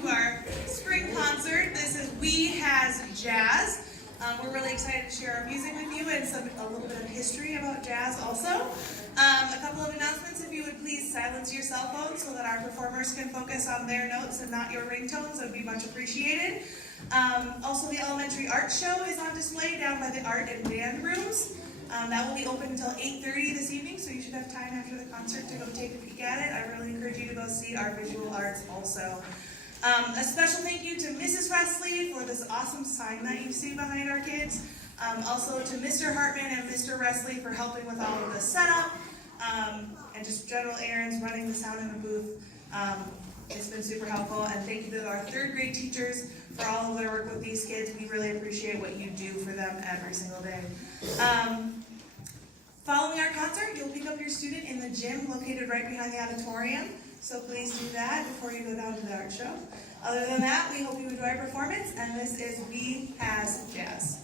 to our spring concert. This is We Has Jazz. We're really excited to share our music with you and a little bit of history about jazz also. A couple of announcements. If you would please silence your cell phones so that our performers can focus on their notes and not your ringtones, that would be much appreciated. Also, the elementary art show is on display down by the art and band rooms. That will be open until 8:30 this evening, so you should have time after the concert to go take a peek at it. I really encourage you to go see our visual arts also. A special thank you to Mrs. Wesley for this awesome sign that you see behind our kids. Also to Mr. Hartman and Mr. Wesley for helping with all of the setup and just general errands, running the sound in the booth. It's been super helpful, and thank you to our third grade teachers for all of their work with these kids. We really appreciate what you do for them every single day. Following our concert, you'll pick up your student in the gym located right behind the auditorium. So please do that before you go down to the art show. Other than that, we hope you enjoy our performance, and this is We Has Jazz.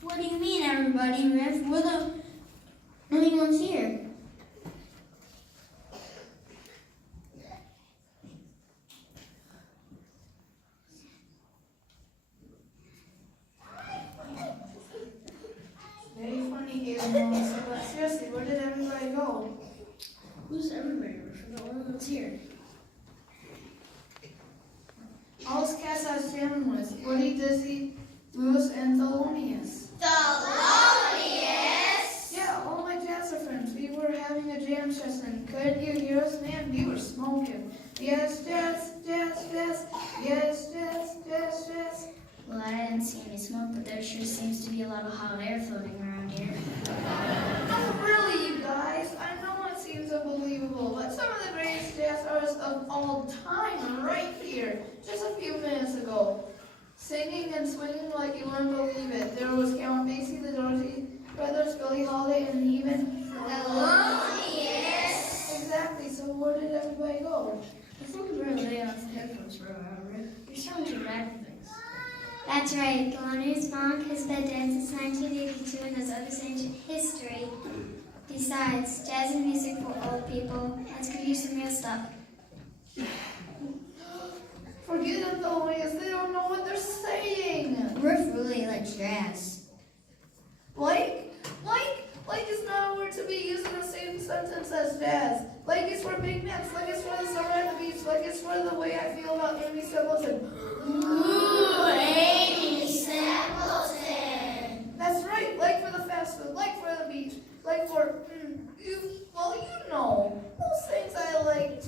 What do you mean, everybody? We're the only ones here. Very funny here, Melissa, but seriously, where did everybody go? Who's everybody? We're the only ones here. All those cats I was jamming with, Woody, Dizzy, Lewis, and Thelonious. Thelonious? Yeah, all my jazzer friends. We were having a jam session. Couldn't you hear us, man? We were smoking. Yes, jazz, jazz, jazz. Yes, jazz, jazz, jazz. Well, I didn't see any smoke, but there sure seems to be a lot of hot air floating around here. Oh, really, you guys? I know it seems unbelievable, but some of the greatest jazz artists of all time are right here, just a few minutes ago. Singing and swinging like you wouldn't believe it. There was Count Basie, the Dorsey Brothers, Billie Holiday, and even Thelonious. out. I think we're gonna lay off the headphones for a while, right? You're sounding dramatic things. That's right. Thelonious Monk has been dead since 1982 and has other ancient history. Besides, jazz is music for old people. Let's give you some real stuff. Forget it, Thelonious. They don't know what they're saying. Riff really likes jazz. Like is not a word to be used in the same sentence as jazz. Like is for big nuts. Like is for the summer at the beach. Like is for the way I feel about Amy Stapleton. Ooh, Amy Stapleton. That's right. Like for the fast food. Like for the beach. Like for you know those things I like.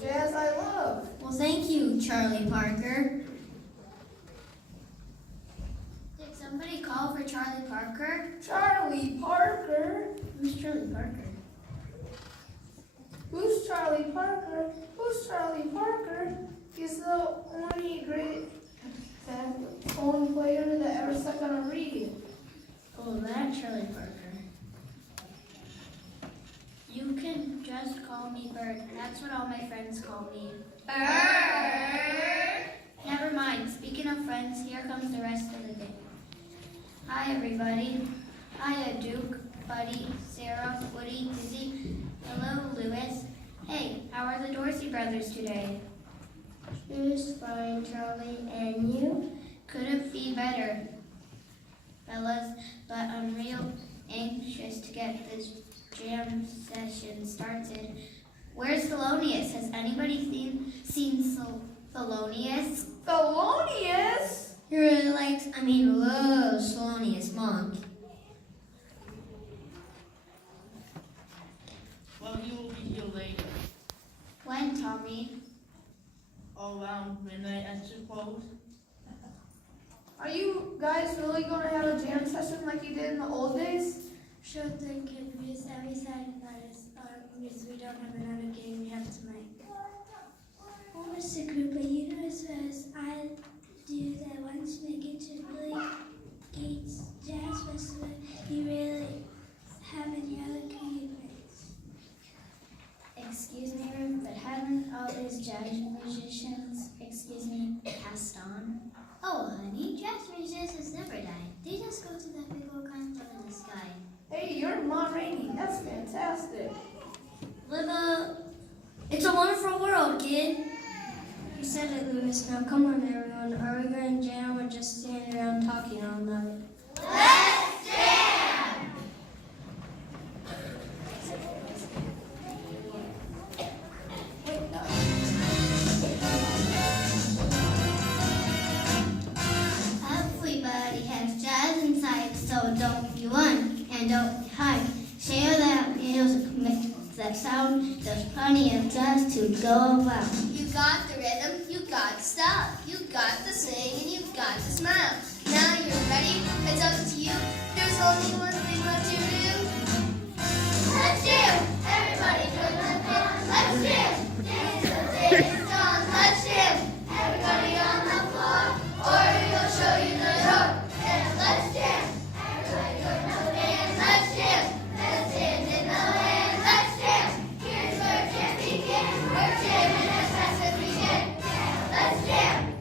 Jazz I love. Well, thank you, Charlie Parker. Did somebody call for Charlie Parker? Charlie Parker. Who's Charlie Parker? Who's Charlie Parker? Who's Charlie Parker? He's the only great saxophone player that ever stuck on a reed. Oh, that Charlie Parker. You can just call me Bert. That's what all my friends call me. Never mind. Speaking of friends, here comes the rest of the day. Hi, everybody. Hiya, Duke, Buddy, Sarah, Woody, Dizzy. Hello, Lewis. Hey, how are the Dorsey brothers today? Who's fine, Charlie, and you? Couldn't be better, fellas, but I'm real anxious to get this jam session started. Where's Thelonious? Has anybody seen Thelonious? Thelonious? He really likes, loves Thelonious Monk. Well, he will be here later. When, Tommy? Around midnight, I suppose. Are you guys really going to have a jam session like you did in the old days? Sure thing, kid. We just decided that because we don't have another game we have tonight. Oh, Mr. Cooper, you know as I do that once we get to Billy Gates Jazz Festival, you really have any other commitments? Excuse me, Ruth, but haven't all these jazz musicians, passed on? Oh, honey, jazz musicians never die. They just go to that big old concert in the sky. Hey, you're Ma Rainey. That's fantastic. It's a wonderful world, kid. You said it, Lewis. Now come on, everyone. Are we going to jam or just stand around talking all night? Let's jam! Everybody has jazz inside, so don't be one and don't hide. Share that music, make that sound. There's plenty of jazz to go around. You got the rhythm, you got the style, you got the sing, and you've got the smile. Now you're ready, it's up to you. There's only one thing left to do. Let's jam! Everybody join the band. Let's jam! Dance the dance on. Let's jam! Everybody on the floor, or we'll show you the door. And let's jam! Everybody join the band. Let's jam! Let's jam in the land. Let's jam! Here's where jam begins. We're jamming as fast as we can. Let's jam!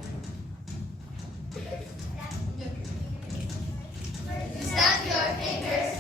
Snap your fingers.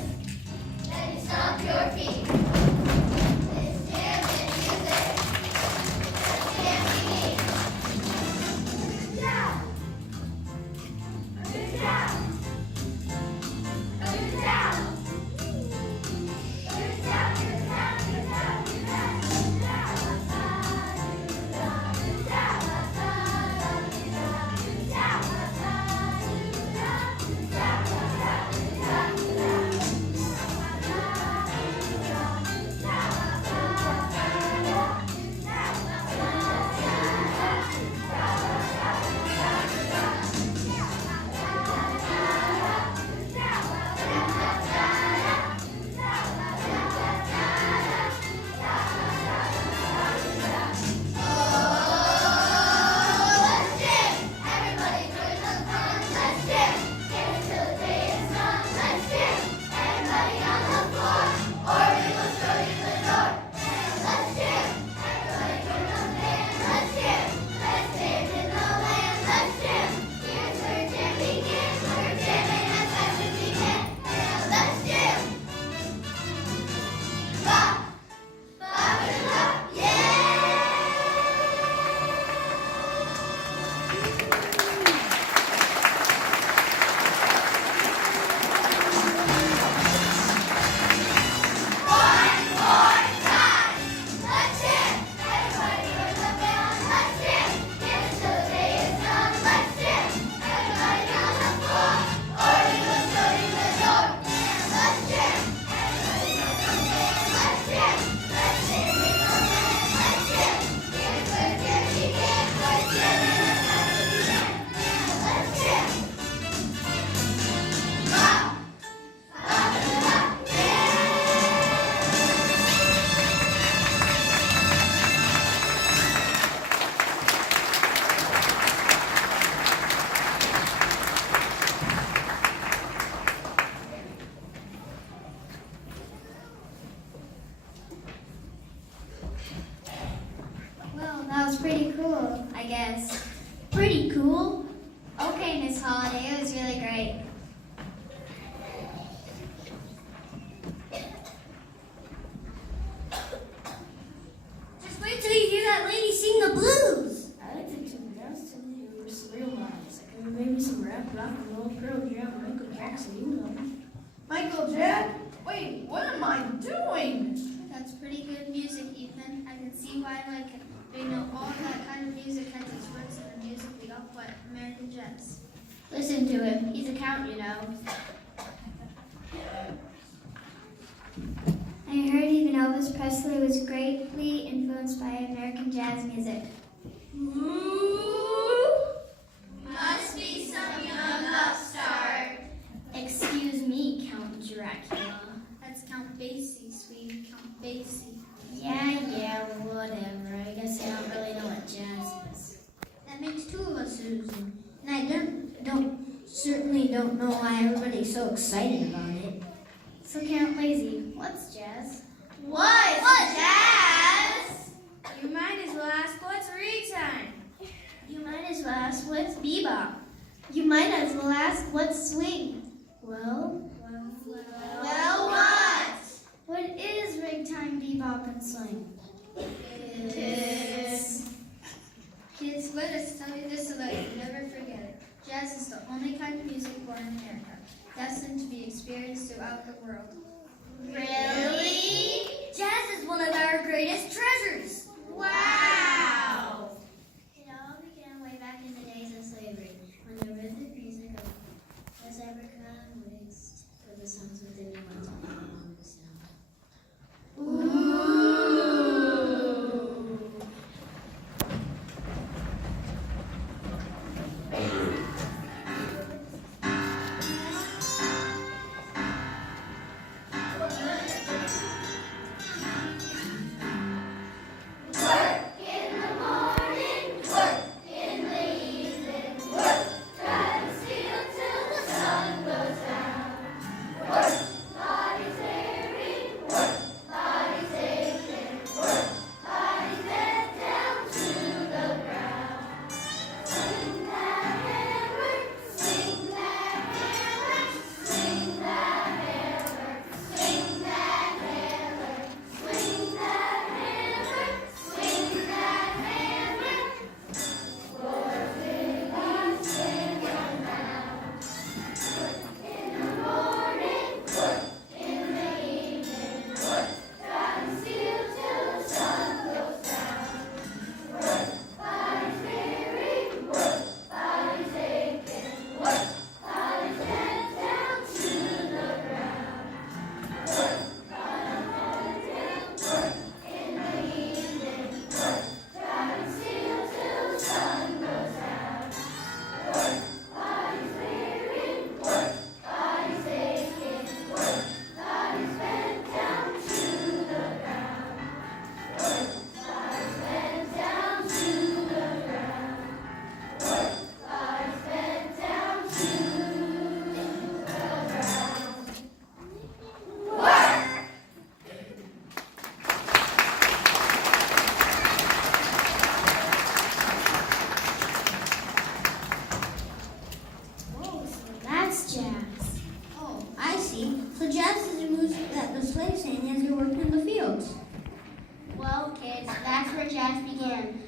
pretty cool, I guess. Pretty cool? Okay, Miss Holiday, it was really great. Just wait till you hear that lady sing the blues. I like to dance to the real lives. Like maybe some rap, rock and roll, Pearl Jam, Michael Jackson, you know. Michael Jack? Wait, what am I doing? That's pretty good music, Ethan. I can see why I like it. They know all that kind of music has its roots in the music we all play, American Jets. Listen to him. He's a count, you know. I heard even Elvis Presley was greatly influenced by American jazz music. Must be some young upstart. Excuse me, Count Dracula. That's Count Basie, sweet Count Basie. Yeah, whatever. I guess I don't really know what jazz is. That makes two of us, Susan. And I certainly don't know why everybody's so excited about it. So Count Lazy, what's jazz? What's jazz? You might as well ask what's ragtime. You might as well ask what's bebop. You might as well ask what's swing. Well, what? what is ragtime, bebop, and swing? Kids, let us tell you this so that you never forget it. Jazz is the only kind of music born in America, destined to be experienced throughout the world. Really? Jazz is one of our greatest treasures. Wow. It all began way back in the days of slavery, when the rhythmic music of West Africa mixed with the sounds within the ones on the sound.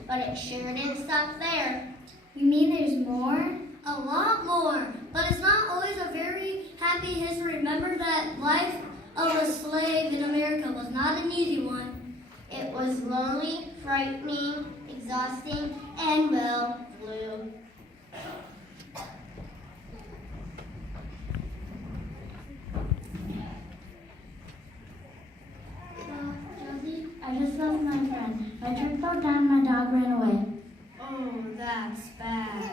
But it sure didn't stop there. You mean there's more? A lot more. But it's not always a very happy history. Remember that life of a slave in America was not an easy one. It was lonely, frightening, exhausting, and, well, blue. Josie, I just lost my friend. My trip fell down, my dog ran away. Oh, that's bad.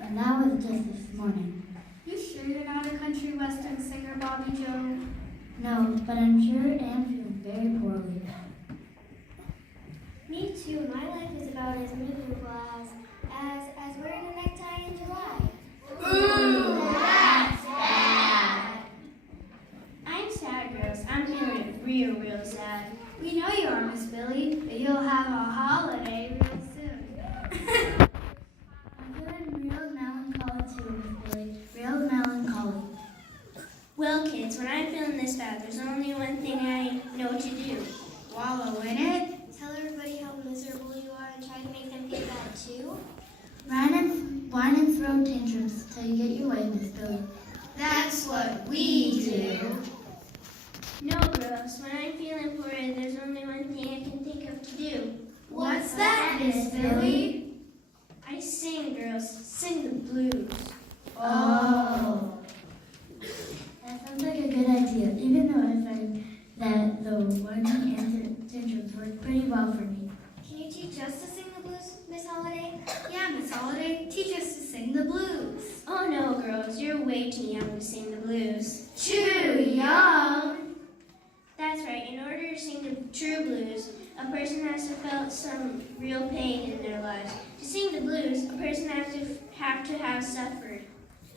And that was just this morning. You sure you're not a country western singer, Bobby Joe? No, but I'm sure Anne feels very poorly. Me too. My life is about as miserable as wearing a necktie in July. Ooh, that's bad. I'm sad, Rose. I'm feeling real sad. We know you are, Miss Billy, but you'll have a holiday real soon. I'm feeling real melancholy too, Miss Billy. Real melancholy. Well, kids, when I'm feeling this bad, there's only one thing I know to do. Wallow in it. Tell everybody how miserable you are and try to make them feel bad too. Whine and throw tantrums till you get your way, Miss Billy. That's what we do. No, girls, when I'm feeling bored, there's only one thing I can think of to do. What's that, Miss Billy? I sing, girls. Sing the blues. Oh. That sounds like a good idea, even though I find that the whining and tantrums work pretty well for me. Can you teach us to sing the blues, Miss Holiday? Yeah, Miss Holiday, teach us to sing the blues. Oh no, girls, you're way too young to sing the blues. Too young. That's right. In order to sing the true blues, a person has to felt some real pain in their lives. To sing the blues, a person has to have suffered.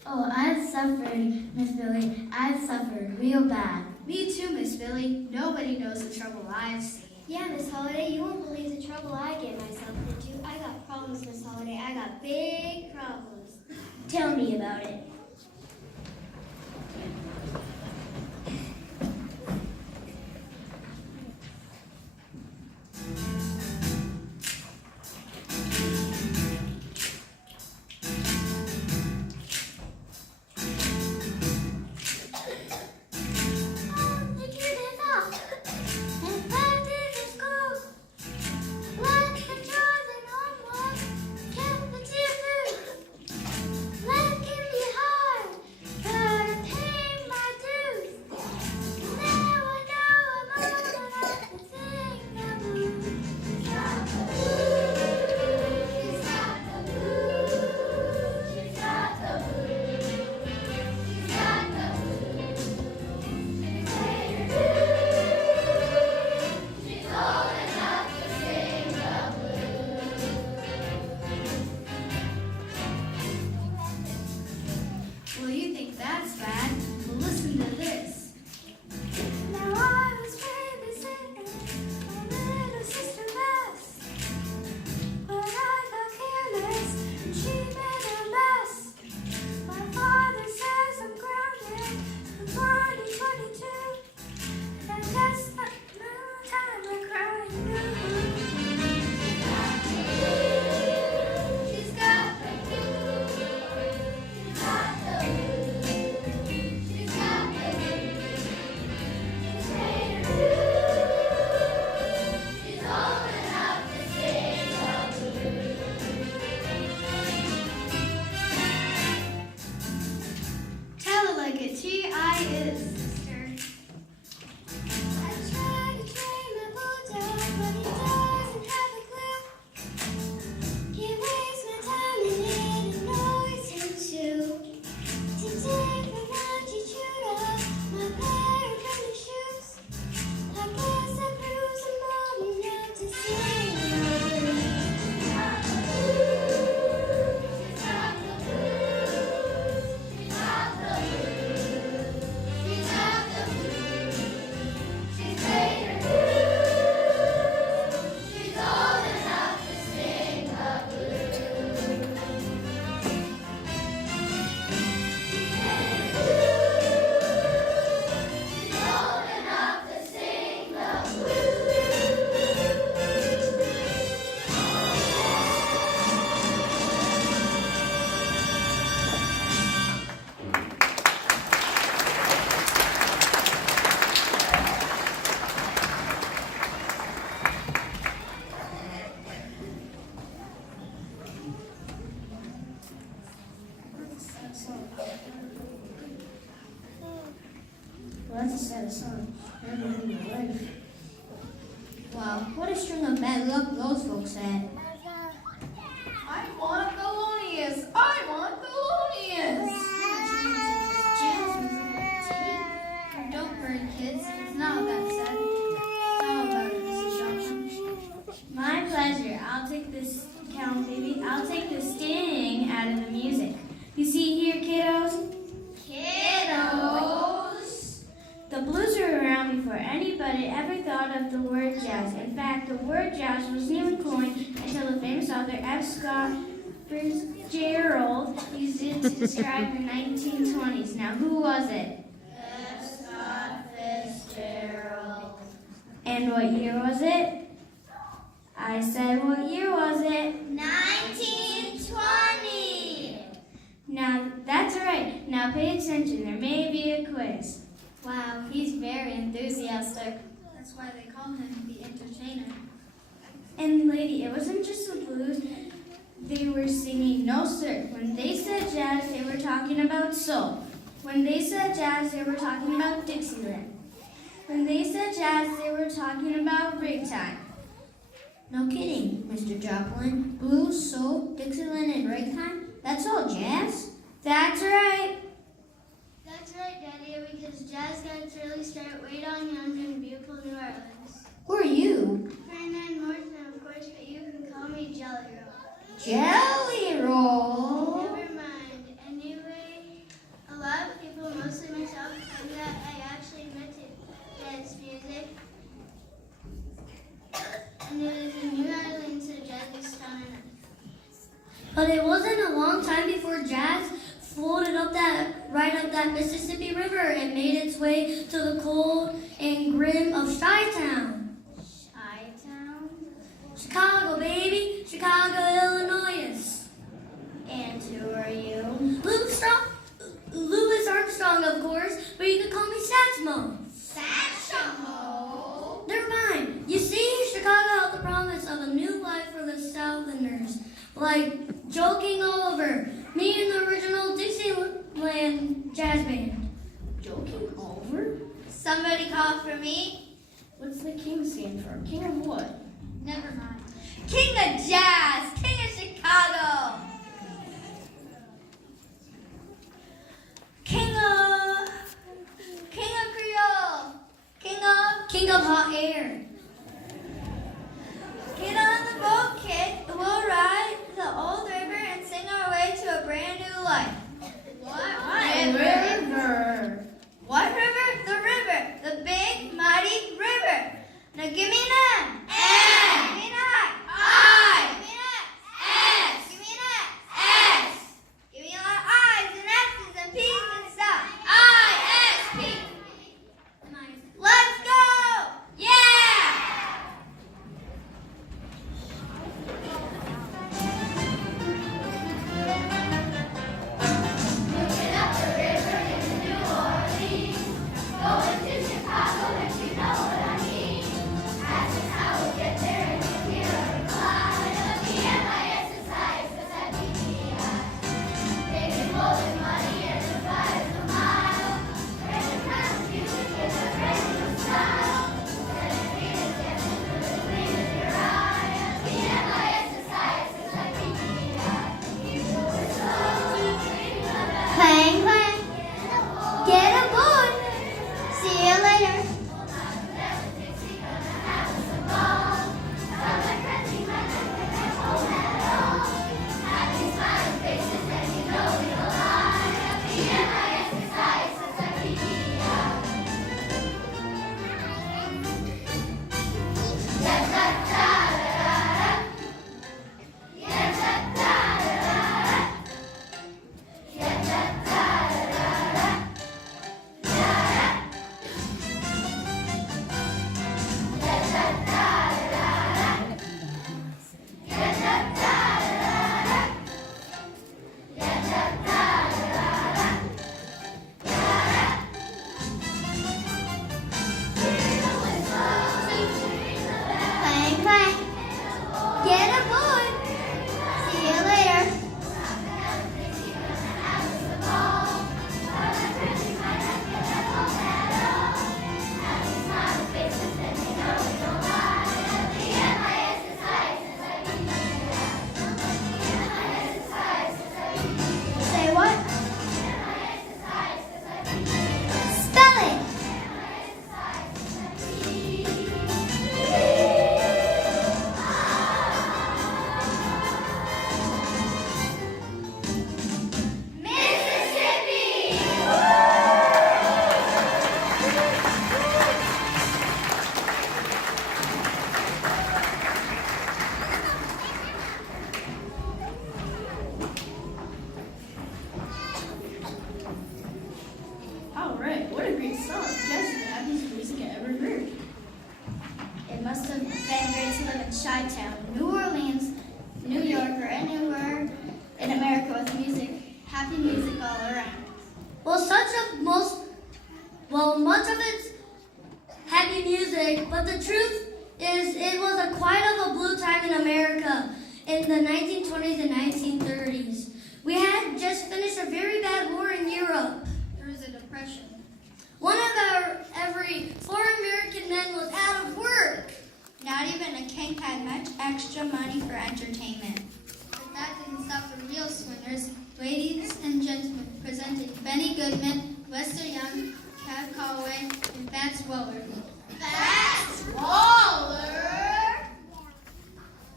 Oh, I've suffered, Miss Billy. I've suffered real bad. Me too, Miss Billy. Nobody knows the trouble I've seen. Yeah, Miss Holiday, you won't believe the trouble I get myself into. I got problems, Miss Holiday. I got big problems. Tell me about it. Well, you think that's bad? Well, listen to this. Now I was babysitting my little sister Bess, but I got careless and she made a mess. My father says I'm grounded for 2022, and I guess that no time to cry. She's got the blues. She's got the blues. She's got the blues. She's made her blues. She's old enough to sing the blues. Tell it like a T.I. is, sister. I tried to train my bulldog, but he doesn't have a clue. He wastes my time and it annoys him too. Today for lunch he chewed up my pair of running shoes. I guess I bruised him long enough to sing the blues. She's got the blues. She's got the blues. She's got the blues. She's got the blues. She's made her blues. She's old enough to sing the blues. She's made her blues. She's old enough to sing the blues. Well, that's a sad song. Never heard in my life. Wow, what a string of bad luck those folks had. I want Thelonious! I want Thelonious! Don't worry, kids. It's not that sad. How about it, Mrs. Johnson? My pleasure. I'll take this count, baby. I'll take the sting out of the music. You see here, kiddos? Kiddos! The blues were around before anybody ever thought of the word jazz. In fact, the word jazz wasn't even coined until the famous author F. Scott Fitzgerald used it to describe the 1920s. Now, who was it? F. Scott Fitzgerald. And what year was it? I said, what year was it? 1920. Now, that's right. Now pay attention. There may be a quiz. Wow, he's very enthusiastic. That's why they call him the entertainer. And lady, it wasn't just the blues. They were singing no sir. When they said jazz, they were talking about soul. When they said jazz, they were talking about Dixieland. When they said jazz, they were talking about ragtime. No kidding, Mr. Joplin. Blues, soul, Dixieland, and ragtime? That's all jazz? That's right. That's right, Daddy, because jazz got its early start way down yonder in beautiful New Orleans. Who are you? Ferdinand Morrison, of course, but you can call me Jelly Roll. Jelly Roll? Never mind. Anyway, a lot of people, mostly myself, think that I actually invented dance music. And it was in New Orleans, the jazziest town on earth. But it wasn't a long time before jazz floated right up that Mississippi River and made its way to the cold and grim of Chi-Town. Chi-town? Chicago, baby. Chicago, Illinois. And who are you? Louis Armstrong, of course, but you can call me Satchmo. Satchmo. Never mind. You see, Chicago held the promise of a new life for the Southerners. Like Joking Oliver, me and the original Dixieland jazz band. Joking over? Somebody call for me. What's the king stand for? King of what? Never mind. King of Jazz, King of Chicago. King of Creole. King of Hot Air. Get on the boat, kid. We'll ride the old river and sing our way to a brand new life. What river? What river? The river. The big, mighty river. Now give me an M. Give me an I. Give me an X. Give me been great to live in Chi-Town, New Orleans, New York, or anywhere in America with music. Happy music all around. Much of it's happy music, but the truth is it was a quite of a blue time in America in the 1920s and 1930s. We had just finished a very bad war in Europe. There was a depression. Every 4 American men was out of work. Not even a king had much extra money for entertainment. But that didn't stop the real swingers. Ladies and gentlemen, presenting Benny Goodman, Lester Young, Cab Calloway, and Fats Waller. Fats Waller!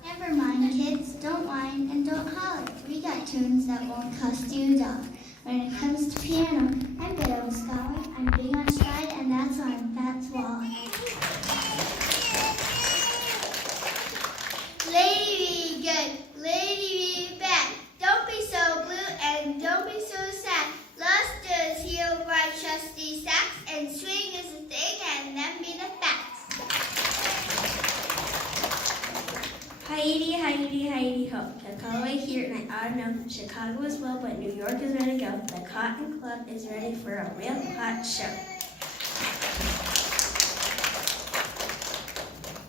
Never mind, kids. Don't whine and don't holler. We got tunes that won't cost you a dollar. When it comes to piano, I'm good of a scholar. I'm big on stride, and that's why I'm Fats Waller. Lady be good, lady be bad. Don't be so blue and don't be so sad. Luster's heel bright trusty sax, and swing is the thing, and them be the facts. Heidi, Heidi, Heidi ho. Callaway here, and I ought to know Chicago as well, but New York is ready to go. The Cotton Club is ready for a real hot show.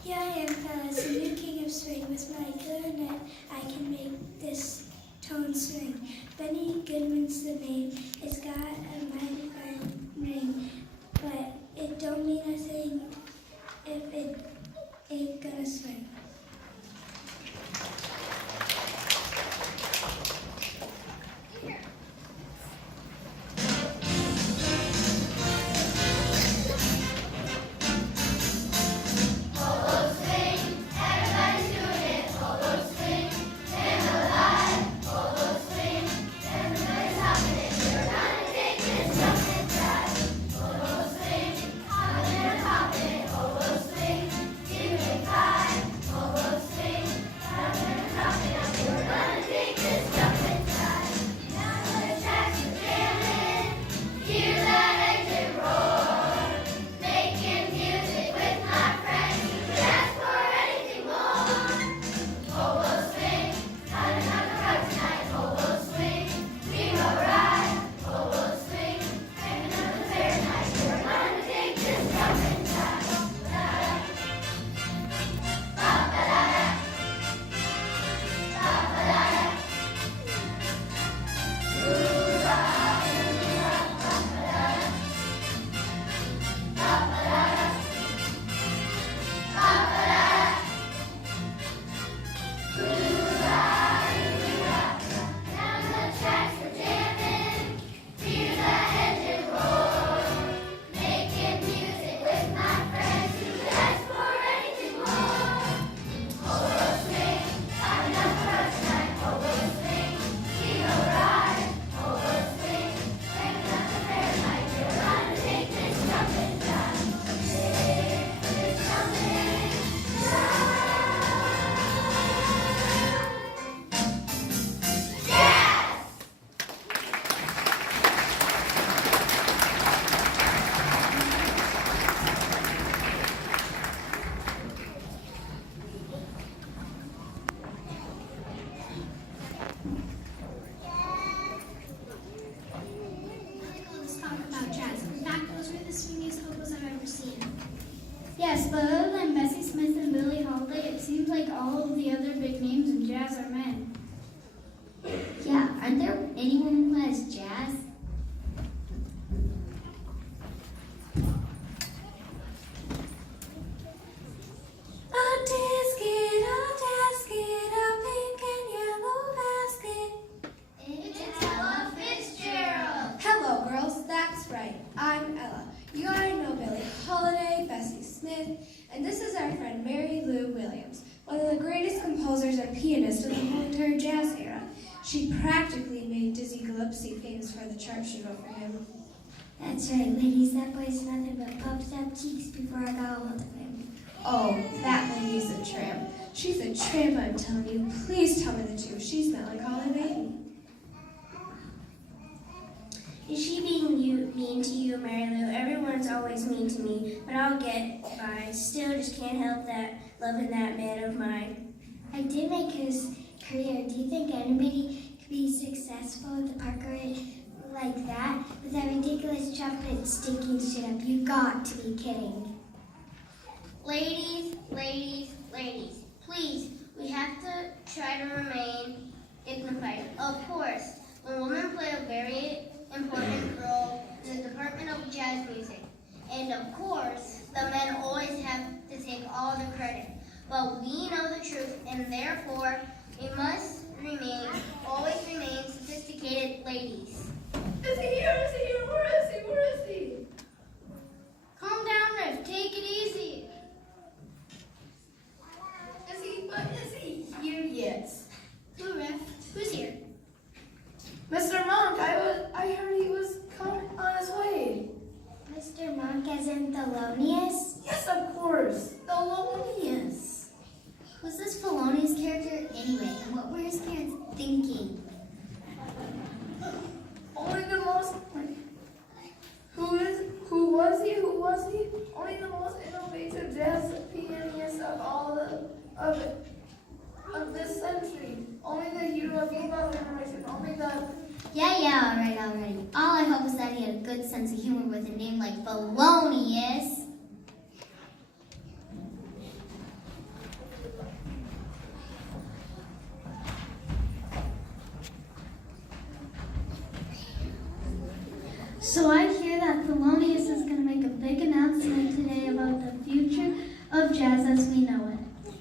Here I am, fellas, the new king of swing. With my clarinet, I can make this tone swing. Benny Goodman's the name. It's got a mighty fine ring, but it don't mean a thing if it ain't gonna swing. Yes, but other than Bessie Smith and Billie Holiday, it seems like all of the other big names in jazz are men. Yeah, aren't there anyone who has jazz? Hello, girls. That's right. I'm Ella. You already know Billie Holiday, Bessie Smith, and this is our friend Mary Lou Williams, one of the greatest composers and pianists of the whole entire jazz era. She practically made Dizzy Gillespie famous for the chart she wrote for him. That's right, ladies. That boy's nothing but puffed up cheeks before I got a hold of him. Oh, that lady's a tramp. She's a tramp, I'm telling you. Please tell me the truth. She's not like Holly Baby. Is she being mean to you, Mary Lou? Everyone's always mean to me, but I'll get by. Still, just can't help that loving that man of mine. I did make his career. Do you think anybody could be successful at the parkour like that? With that ridiculous chocolate sticking shit up? You got to be kidding. Ladies, ladies, ladies, please, we have to try to remain dignified. Of course, when women play a very important role in the department of jazz music. And of course, the men always have to take all the credit. But we know the truth, and therefore, we must always remain sophisticated ladies. Is he here? Is he here? Where is he? Where is he? Calm down, Riff. Take it easy. Is he here yet? Who, Riff? Who's here? Mr. Monk, I heard he was coming on his way. Mr. Monk as in Thelonious? Yes, of course. Thelonious. Who's this Felonious character anyway? And what were his parents thinking? Only the most. Who was he? Only the most innovative jazz pianist of all of this century. Only the hero of female generation. Only the. Yeah, alrighty. All I hope is that he had a good sense of humor with a name like Felonious. So I hear that Thelonious is going to make a big announcement today about the future of jazz as we know it.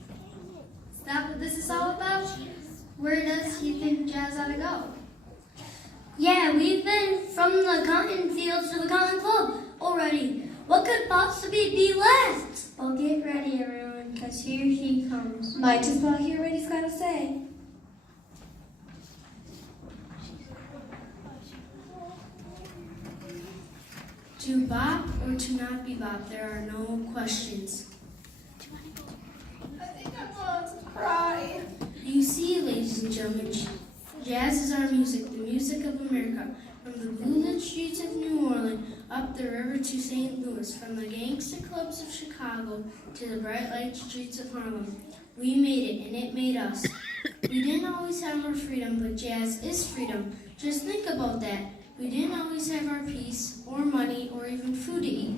Is that what this is all about? Where does he think jazz ought to go? Yeah, we've been from the cotton fields to the cotton club already. What could possibly be left? Well, get ready, everyone, because here he comes. Might as well hear what he's got to say. To bop or to not be bop, there are no questions. I think I'm going to cry. You see, ladies and gentlemen, jazz is our music, the music of America. From the blue-lit streets of New Orleans, up the river to St. Louis, from the gangster clubs of Chicago to the bright light streets of Harlem. We made it, and it made us. We didn't always have our freedom, but jazz is freedom. Just think about that. We didn't always have our peace, or money, or even food to eat.